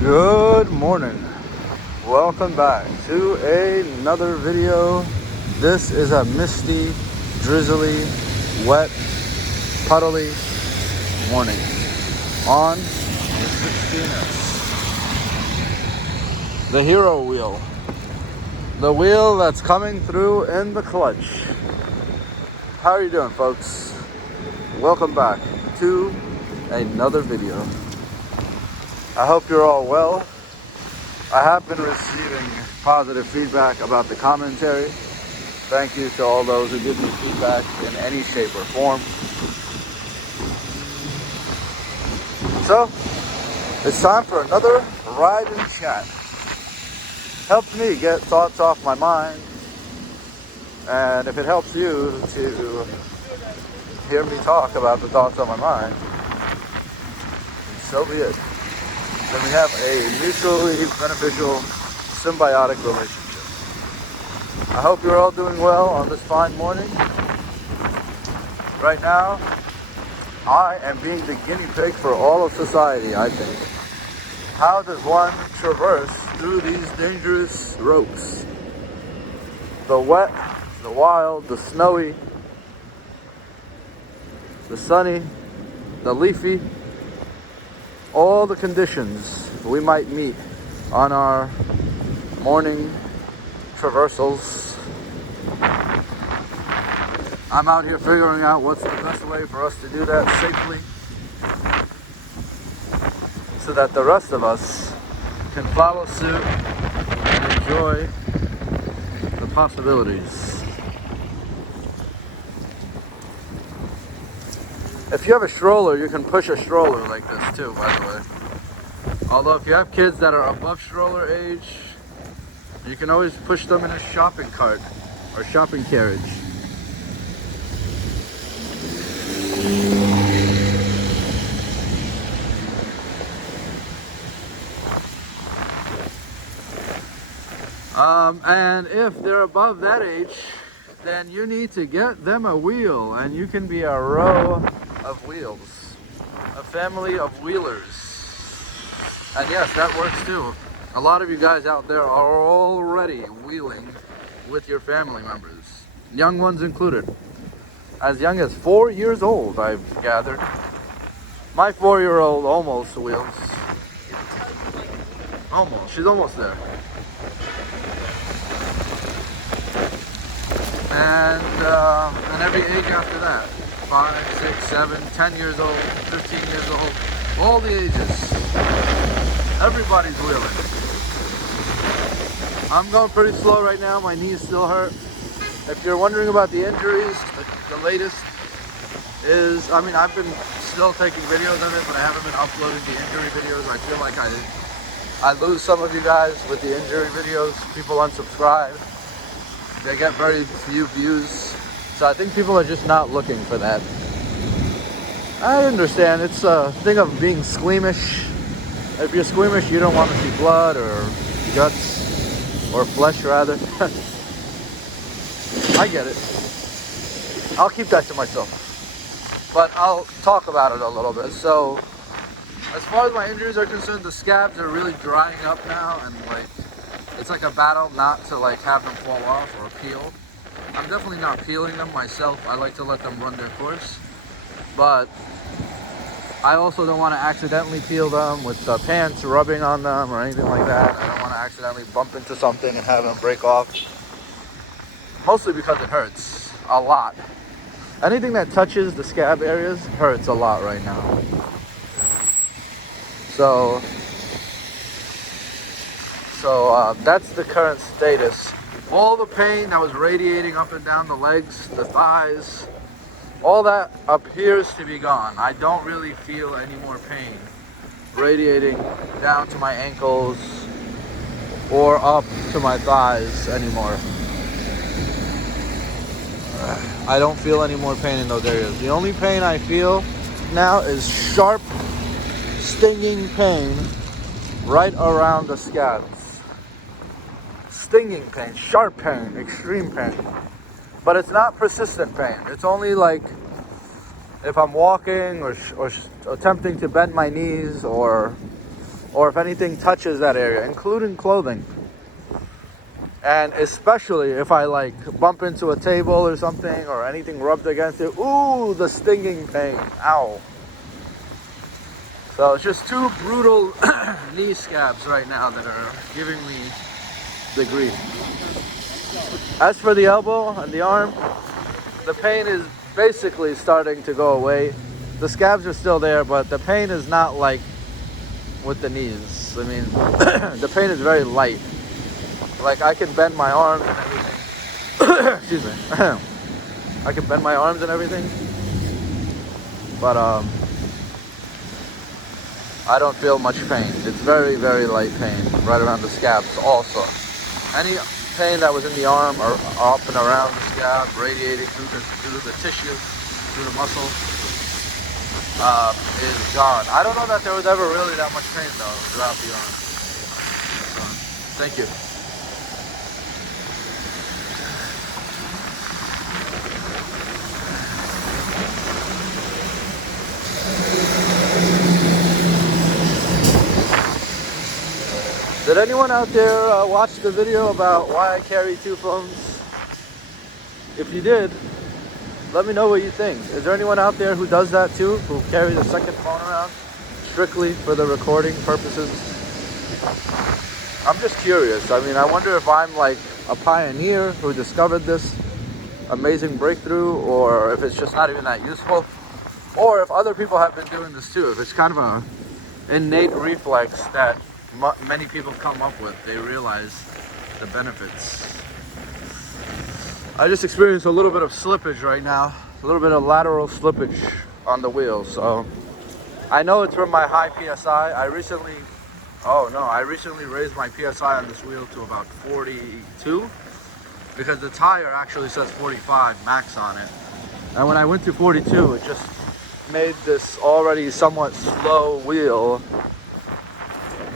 Good morning. Welcome back to another video. This is a misty, drizzly, wet, puddly morning on the 16S. The hero wheel. The wheel that's coming through in the clutch. How are you doing, folks? Welcome back to another video. I hope you're all well. I have been receiving positive feedback about the commentary. Thank you to all those who give me feedback in any shape or form. So, it's time for another ride and chat. Helps me get thoughts off my mind. And if it helps you to hear me talk about the thoughts on my mind, so be it. Then we have a mutually beneficial, symbiotic relationship. I hope you're all doing well on this fine morning. Right now, I am being the guinea pig for all of society, I think. How does one traverse through these dangerous ropes? The wet, the wild, the snowy, the sunny, the leafy, all the conditions we might meet on our morning traversals. I'm out here figuring out what's the best way for us to do that safely so that the rest of us can follow suit and enjoy the possibilities. If you have a stroller, you can push a stroller like this too, by the way. Although if you have kids that are above stroller age, you can always push them in a shopping cart or shopping carriage. And if they're above that age, then you need to get them a wheel, and you can be a row of wheels, a family of wheelers. And yes, that works too. A lot of you guys out there are already wheeling with your family members, young ones included. As young as 4 years old, I've gathered. My 4-year-old almost wheels. Almost, she's almost there. And every age after that, 5, 6, 7, 10 years old, 15 years old, all the ages. Everybody's wheeling. I'm going pretty slow right now. My knees still hurt. If you're wondering about the injuries, the latest is, I've been still taking videos of it, but I haven't been uploading the injury videos. I feel like I lose some of you guys with the injury videos. People unsubscribe. They get very few views. So I think people are just not looking for that. I understand. It's a thing of being squeamish. If you're squeamish, you don't want to see blood or guts or flesh, rather. I get it. I'll keep that to myself. But I'll talk about it a little bit. So, as far as my injuries are concerned, the scabs are really drying up now, and it's like a battle not to have them fall off or peel. I'm definitely not peeling them myself. I like to let them run their course. But I also don't want to accidentally peel them with the pants rubbing on them or anything like that. I don't want to accidentally bump into something and have them break off. Mostly because it hurts a lot. Anything that touches the scab areas hurts a lot right now. So that's the current status. All the pain that was radiating up and down the legs, the thighs, all that appears to be gone. I don't really feel any more pain radiating down to my ankles or up to my thighs anymore. I don't feel any more pain in those areas. The only pain I feel now is sharp, stinging pain right around the scabs. Stinging pain, sharp pain, extreme pain. But it's not persistent pain. It's only if I'm walking or attempting to bend my knees or or if anything touches that area, including clothing. And especially if I like bump into a table or something, or anything rubbed against it, ooh, the stinging pain, ow. So it's just two brutal knee scabs right now that are giving me the grief. As for the elbow and the arm, the pain is basically starting to go away. The scabs are still there, but the pain is not like with the knees. I mean, the pain is very light. Like, I can bend my arms and everything. Excuse me. I can bend my arms and everything. But, I don't feel much pain. It's very, very light pain right around the scabs also. Any pain that was in the arm or up and around the scab, radiating through the tissue, through the muscle, is gone. I don't know that there was ever really that much pain though throughout the arm. So, thank you. Did anyone out there watch the video about why I carry two phones? If you did, let me know what you think. Is there anyone out there who does that too? Who carries a second phone around strictly for the recording purposes? I'm just curious. I mean, I wonder if I'm like a pioneer who discovered this amazing breakthrough, or if it's just not even that useful, or if other people have been doing this too. If it's kind of a innate reflex that many people come up with. They realize the benefits. I just experienced a little bit of slippage right now, a little bit of lateral slippage on the wheel. So I know it's from my high PSI. I recently raised my PSI on this wheel to about 42 because the tire actually says 45 max on it. And when I went to 42, it just made this already somewhat slow wheel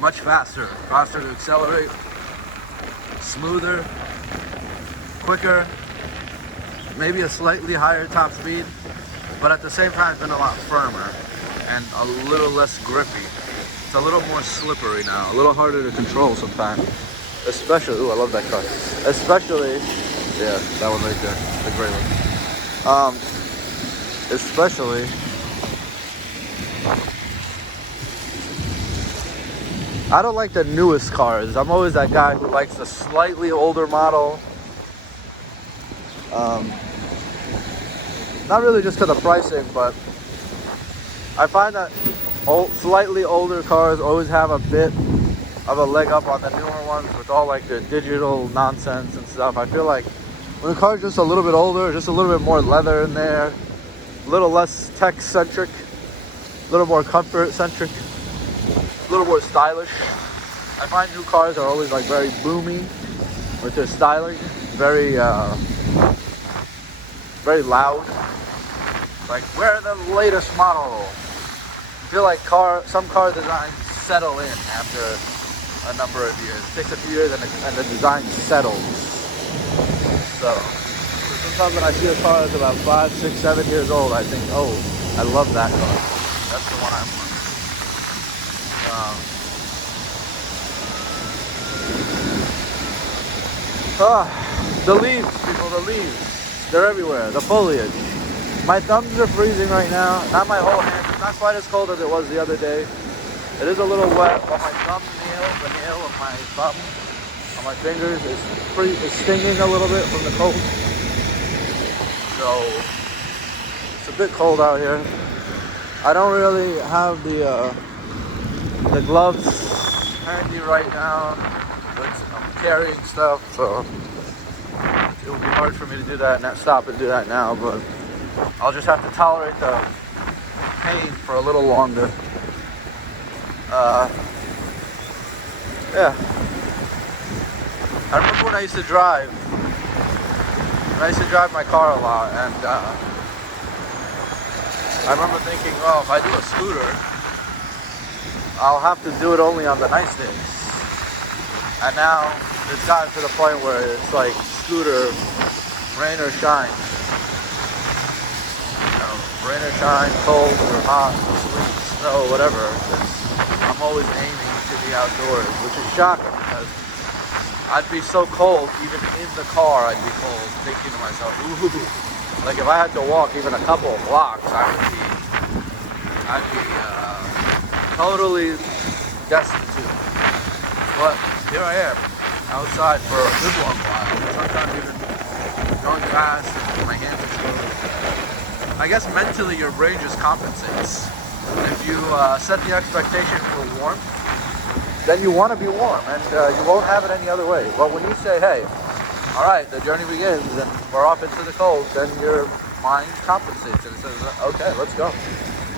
much faster to accelerate, smoother, quicker, maybe a slightly higher top speed, but at the same time it's been a lot firmer and a little less grippy. It's a little more slippery now, a little harder to control sometimes. Especially, ooh, I love that car. Especially, yeah, that one right there, the gray one. Especially, I don't like the newest cars. I'm always that guy who likes the slightly older model. Not really just because of pricing, but I find that slightly older cars always have a bit of a leg up on the newer ones with all like the digital nonsense and stuff. I feel like when the car's just a little bit older, just a little bit more leather in there, a little less tech-centric, a little more comfort-centric, a little more stylish. I find new cars are always like very boomy with their styling, very loud. Like, where are the latest model? I feel like some car designs settle in after a number of years. It takes a few years and the design settles. So sometimes when I see a car that's about 5, 6, 7 years old, I think, oh, I love that car. That's the one I want. The leaves, people, the leaves. They're everywhere. The foliage. My thumbs are freezing right now. Not my whole hand. It's not quite as cold as it was the other day. It is a little wet, but my thumbnail, the nail of my thumb on my fingers is stinging a little bit from the cold. So it's a bit cold out here. I don't really have the gloves handy right now, but I'm carrying stuff, so it would be hard for me to do that and stop and do that now, but I'll just have to tolerate the pain for a little longer. Yeah. I remember when I used to drive. My car a lot, and I remember thinking, well, if I do a scooter, I'll have to do it only on the nice days. And now it's gotten to the point where it's like scooter, rain or shine. You know, rain or shine, cold or hot, sleet, snow, whatever. I'm always aiming to be outdoors, which is shocking because I'd be so cold, even in the car I'd be cold, thinking to myself, ooh, like if I had to walk even a couple of blocks, I'd be totally destitute. But here I am, outside for a good long while, sometimes even going fast and my hands exposed. I guess mentally your brain just compensates. If you set the expectation for warmth, then you want to be warm, and you won't have it any other way. But when you say, hey, all right, the journey begins, and we're off into the cold, then your mind compensates, and it says, okay, let's go.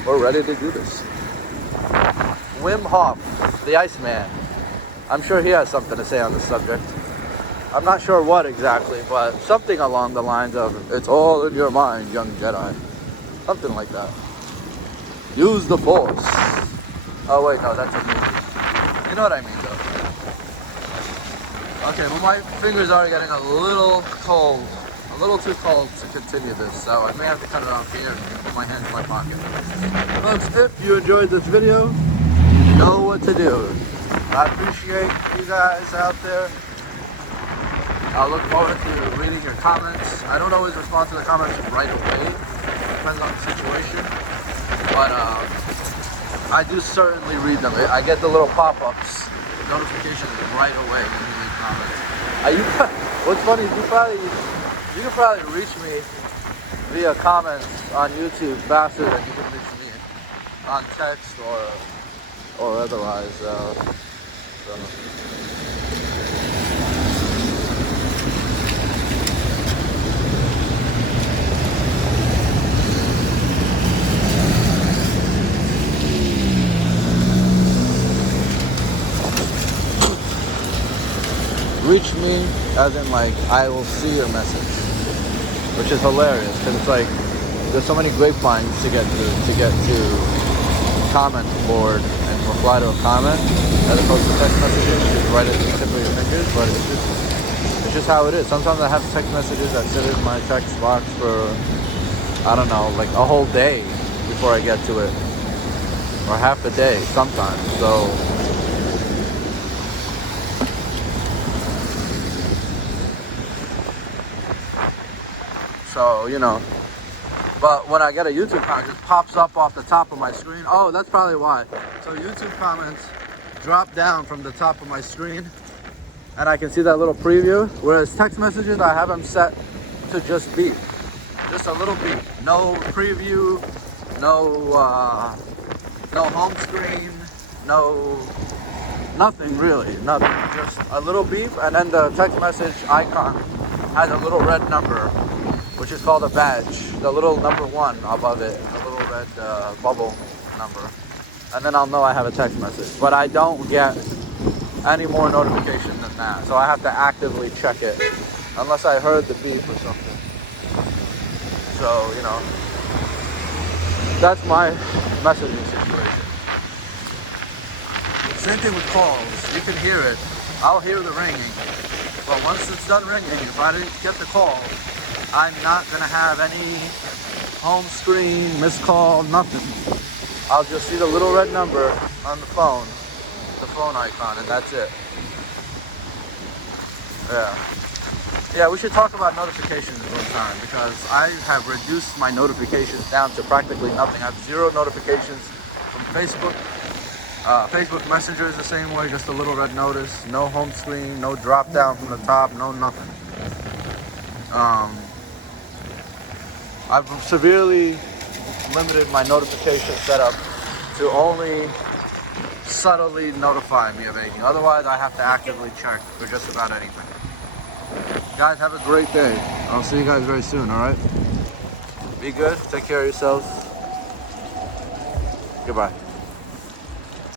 We're ready to do this. Wim Hof, the Iceman. I'm sure he has something to say on this subject. I'm not sure what exactly, but something along the lines of, it's all in your mind, young Jedi. Something like that. Use the Force. Oh wait, no, that's a movie. You know what I mean, though. Okay, well my fingers are getting a little cold, a little too cold to continue this, so I may have to cut it off here and put my hands in my pocket. Folks, if you enjoyed this video, you know what to do. I appreciate you guys out there. I look forward to reading your comments. I don't always respond to the comments right away. Depends on the situation. But I do certainly read them. I get the little pop-ups, notifications right away when you leave comments. What's funny is you can probably reach me via comments on YouTube faster than you can reach me on text or otherwise. Reach me as in like I will see your message, which is hilarious because it's like there's so many grapevines to get to comment board and reply to a comment as opposed to text messages. You just write it at the tip of your fingers, but it's just how it is. Sometimes I have text messages that sit in my text box for I don't know, like a whole day before I get to it, or half a day sometimes. So, you know, but when I get a YouTube comment, it just pops up off the top of my screen. Oh, that's probably why. So YouTube comments drop down from the top of my screen and I can see that little preview. Whereas text messages, I have them set to just beep. Just a little beep. No preview, no home screen, nothing really, nothing. Just a little beep, and then the text message icon has a little red number, which is called a badge, the little number 1 above it, a little red bubble number. And then I'll know I have a text message. But I don't get any more notification than that. So I have to actively check it, unless I heard the beep or something. So, you know, that's my messaging situation. Same thing with calls. You can hear it. I'll hear the ringing. But once it's done ringing, if I didn't get the call, I'm not going to have any home screen, missed call, nothing. I'll just see the little red number on the phone icon, and that's it. Yeah, we should talk about notifications one time, because I have reduced my notifications down to practically nothing. I have 0 notifications from Facebook. Facebook Messenger is the same way, just a little red notice. No home screen, no drop down from the top, no nothing. I've severely limited my notification setup to only subtly notify me of anything. Otherwise, I have to actively check for just about anything. Guys, have a great day. I'll see you guys very soon, alright? Be good, take care of yourselves. Goodbye.